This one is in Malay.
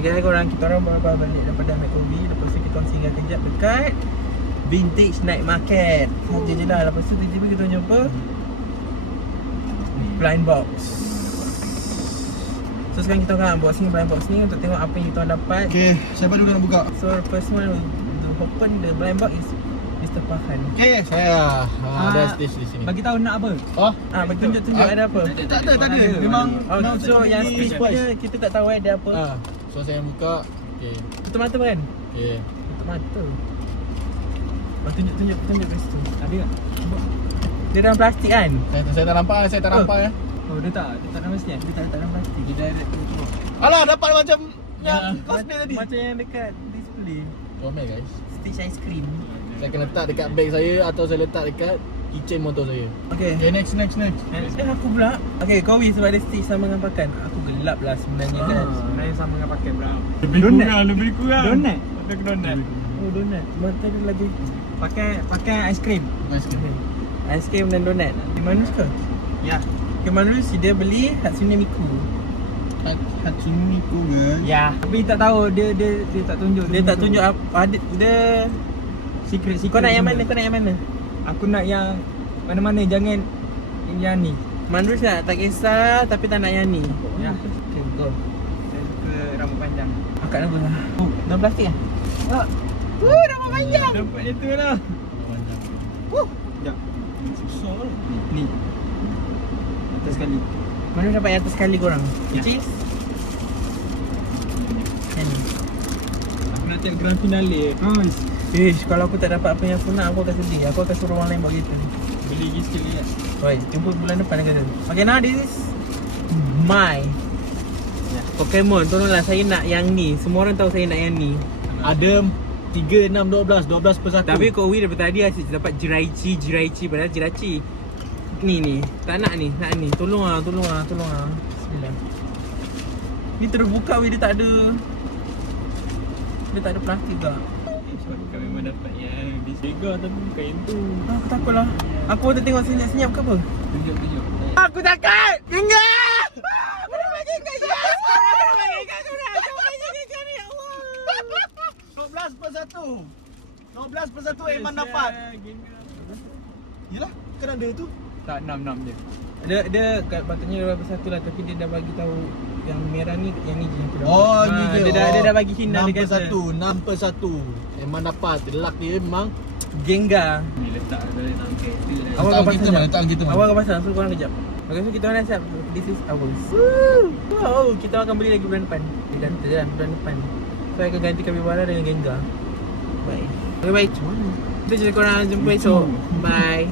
Okay korang, kita orang baru balik daripada Macrobi. Lepas tu kita orang singgah kejap dekat Vintage Night Market. Saja je lah. Lepas tu tiba-tiba kita orang jumpa Blind Box. So sekarang kita akan unboxing blind box ni untuk tengok apa yang kita orang dapat. Okay, siapa dulu nak buka? So the first one to open the blind box is Mr. Farhan. Okay, saya ada stage di sini. Bagi tahu nak apa? Oh, Bagi tunjuk-tunjuk ada apa. tak ada. Memang So yang stage punya kita tak tahu ada apa. So saya buka. Okay. Tutup mata kan? Okay. Tutup mata. Tunjuk kat situ. Ada tak? Dia dalam plastik kan? Saya tak nampak ya. Oh, dia tak ada mesti kan? Dia tak dalam plastik. Dia ada Alah, dapat macam yang cosplay tadi. macam yang dekat display. Comel guys. Stitch ice cream. Saya akan letak dekat bag saya atau saya letak dekat keychain motor saya. Okay. Okay, next. Aku pula. Okay, kau wis sebab dia stitch sama dengan pakan. Aku gelap lah sebenarnya kan. Sebenarnya sama dengan pakai bra. Lebih kurang. Donat. Donat. Oh, donat. Mata dia lagi. Pakai ais krim. Ice cream dan donat. Di mana ke? Ya. Ke mana dia beli Hatsune Miku. Hatsune Miku guys. Ya. Tapi tak tahu dia tak tunjuk. Dia tak tunjuk apa dia secret. Kau nak yang mana? Aku nak yang mana-mana, jangan yang ni. Mandus nak tak kisah tapi tak nak yang ni. Ya. Okay, go. Saya suka rambut panjang. Akak nama lah. Dalam plastik ah? Tak. Rambut panjang. Nampak dia tu lah. Sekejap. Ni. Atas sekali. Mana dapat yang atas sekali korang? Ya. Which is? Ni. Aku nak tengok grand finale. Kalau aku tak dapat apa yang aku nak, aku akan sedih. Aku akan suruh orang lain buat gitu. Beli lagi sekali ya. Right, jumpa bulan depan kata. Okay, now this is my Pokemon. Tolonglah, saya nak yang ni. Semua orang tahu saya nak yang ni. Ada 3, 6, 12 per 1. Tapi kau Wi daripada tadi asyik dapat Jiraichi padahal Jirachi. Ni. Tak nak ni. Tolong lah. Bismillah. Ni terbuka Wi, dia tak ada plastik tak. Sebab kau memang dapat yang di Sega tapi bukan yang tu. Aku takut lah. Aku pun tengok senyap-senyap ke apa. Tunjuk. Aku takut! Gengar! Aku nak gengar! 12 per 1 Aiman dapat. Yalah, kan ada tu. Tak, 6 je. Dia patutnya dia berapa satu lah, tapi dia dah bagi tahu yang merah ni yang ni je yang aku dapat. Oh, ni je. Dia dah bagi hint dah, 6 dia per kata 1 Aiman dapat. Luck dia memang. Gengar. Ni letak dalam kereta lah. Awak kau pasang letak kita Awak kau pasang, suruh korang kejap. Okay, so kita orang dah siap. This is ours. Wow, kita akan beli lagi bulan depan. Ganti lah bulan depan. So, saya akan ganti Capybara dengan Gengar. Bye. Okay, bye. Kita je korang jumpa esok. Bye.